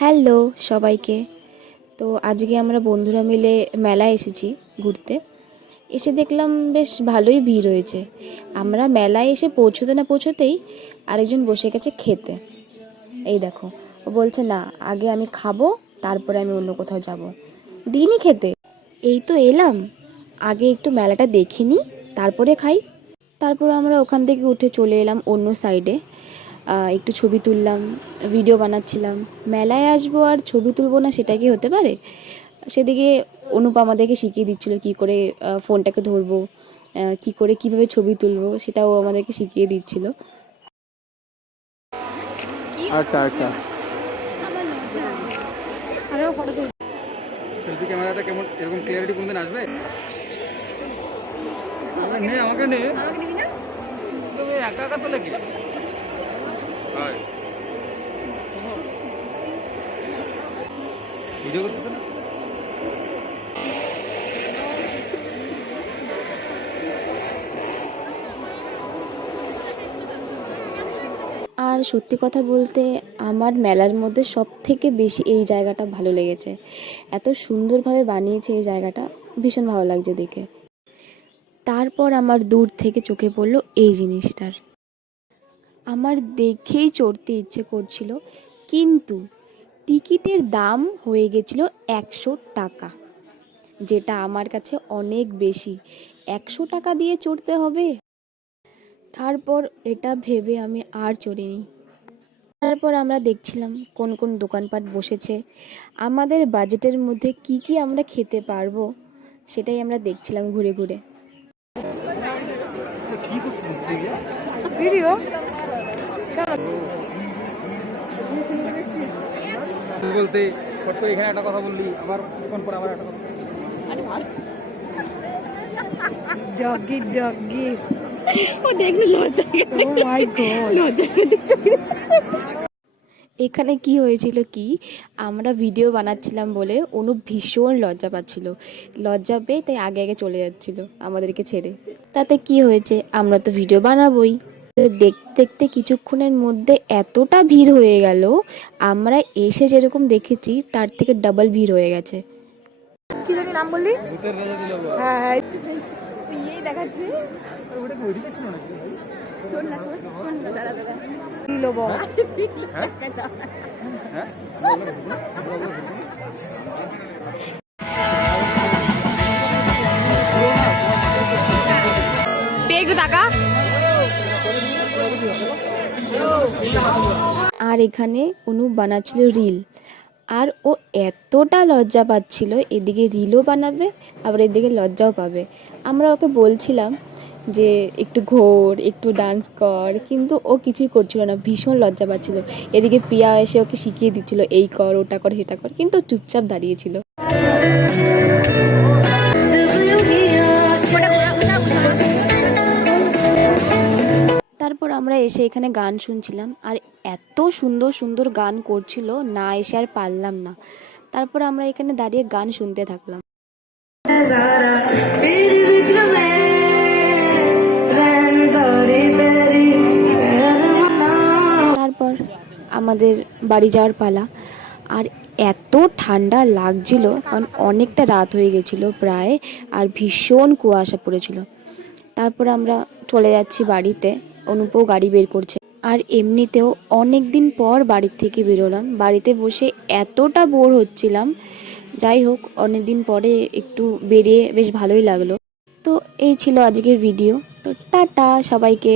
Hello সবাইকে। তো আজকে আমরা বন্ধুরা মিলে মেলায় এসেছি ঘুরতে। এসে দেখলাম বেশ ভালোই ভিড় হয়েছে। আমরা মেলায় এসে পৌঁছতে না পৌঁছতেই আরেকজন বসে গেছে খেতে। এই দেখো, ও বলছে না আগে আমি খাবো, তারপরে আমি অন্য কোথাও যাব। দিনই খেতে, এই তো এলাম, আগে একটু মেলাটা দেখে নিই তারপরে খাই। তারপর আমরা ওখান থেকে উঠে চলে এলাম অন্য সাইডে। একটু ছবি তুললাম, ভিডিও বানাচ্ছিলাম। মেলায় আসবো আর ছবি তুলবো না, সেটা কি হতে পারে? সেদিকে অনুপ আমাদেরকে শিখিয়ে দিচ্ছিল কী করে ফোনটাকে ধরবো, কী করে কীভাবে ছবি তুলবো, সেটাও আমাদেরকে শিখিয়ে দিচ্ছিল। সেলফি ক্যামেরাটা কেমন এরকম ক্লিয়ারিটি কোনদিন আসবে? আমাকে নে তুমি একা একা তোলে কি ভিডিও করতেছে না? আর সত্যি কথা বলতে আমার মেলার মধ্যে সব থেকে বেশি এই জায়গাটা ভালো লেগেছে। এত সুন্দরভাবে বানিয়েছে এই জায়গাটা, ভীষণ ভালো লাগছে দেখে। তারপর আমার দূর থেকে চোখে পড়লো এই জিনিসটার। আমার দেখেই চড়তে ইচ্ছে করছিল, কিন্তু টিকিটের দাম হয়ে গেছিল 100 টাকা, যেটা আমার কাছে অনেক বেশি। 100 টাকা দিয়ে চড়তে হবে? তারপর এটা ভেবে আমি আর চড়িনি। তারপর আমরা দেখছিলাম কোন কোন দোকানপাট বসেছে, আমাদের বাজেটের মধ্যে কি কি আমরা খেতে পারবো সেটাই আমরা দেখছিলাম ঘুরে ঘুরে। বলতে কত এখানে একটা কথা বললি, আবার কোন পর আবার একটা কথা। ডগি ডগি ও দেখলে লজ্জা ও মাই গড লজ্জা এখানে কি হয়েছিল কি, আমরা ভিডিও বানাচ্ছিলাম বলে অনু ভীষণ লজ্জা পাচ্ছিল। লজ্জা পেয়ে তাই আগে আগে চলে যাচ্ছিল আমাদেরকে ছেড়ে। তাতে কি হয়েছে, আমরা তো ভিডিও বানাবোই। দেখতে দেখতে কিছুক্ষণের মধ্যে এতটা ভিড় হয়ে গেল, আমরা এসে যেরকম দেখেছি তার থেকে ডাবল ভিড় হয়ে গেছে। কি জানি নাম বললি? ভূতের রাজা দিল হ্যাঁ হ্যাঁ এই দেখাচ্ছে, ওটা কি ওইদিকে ছিল নাকি? শোন না শোন শোন না, দাঁড়া দাঁড়া। দিল বল হ্যাঁ একটু টাকা। আর এখানে অনুপ বানাচ্ছিল রিল, আর ও এতটা লজ্জা পাচ্ছিল, এদিকে রিলও বানাবে আবার এদিকে লজ্জাও পাবে। আমরা ওকে বলছিলাম যে একটু ঘোর, একটু ডান্স কর, কিন্তু ও কিছুই করছিল না, ভীষণ লজ্জা পাচ্ছিল। এদিকে প্রিয়া এসে ওকে শিখিয়ে দিচ্ছিল এই কর ওটা কর সেটা কর, কিন্তু চুপচাপ দাঁড়িয়েছিল। তারপর আমরা এসে এখানে গান শুনছিলাম, আর এত সুন্দর সুন্দর গান করছিল, না এসে আর পারলাম না। তারপর আমরা এখানে দাঁড়িয়ে গান শুনতে থাকলাম। তারপর আমাদের বাড়ি যাওয়ার পালা। আর এত ঠান্ডা লাগছিল, কারণ অনেকটা রাত হয়ে গেছিলো প্রায়, আর ভীষণ কুয়াশা পড়েছিল। তারপর আমরা চলে যাচ্ছি বাড়িতে, অনুপও গাড়ি বের করছে। আর এমনিতেও অনেক দিন পর বাড়ির থেকে বেরোলাম, বাড়িতে বসে এতটা বোর হচ্ছিলাম। যাই হোক, অনেক দিন পরে একটু বেরিয়ে বেশ ভালোই লাগলো। তো এই ছিল আজকের ভিডিও। তো টাটা সবাইকে।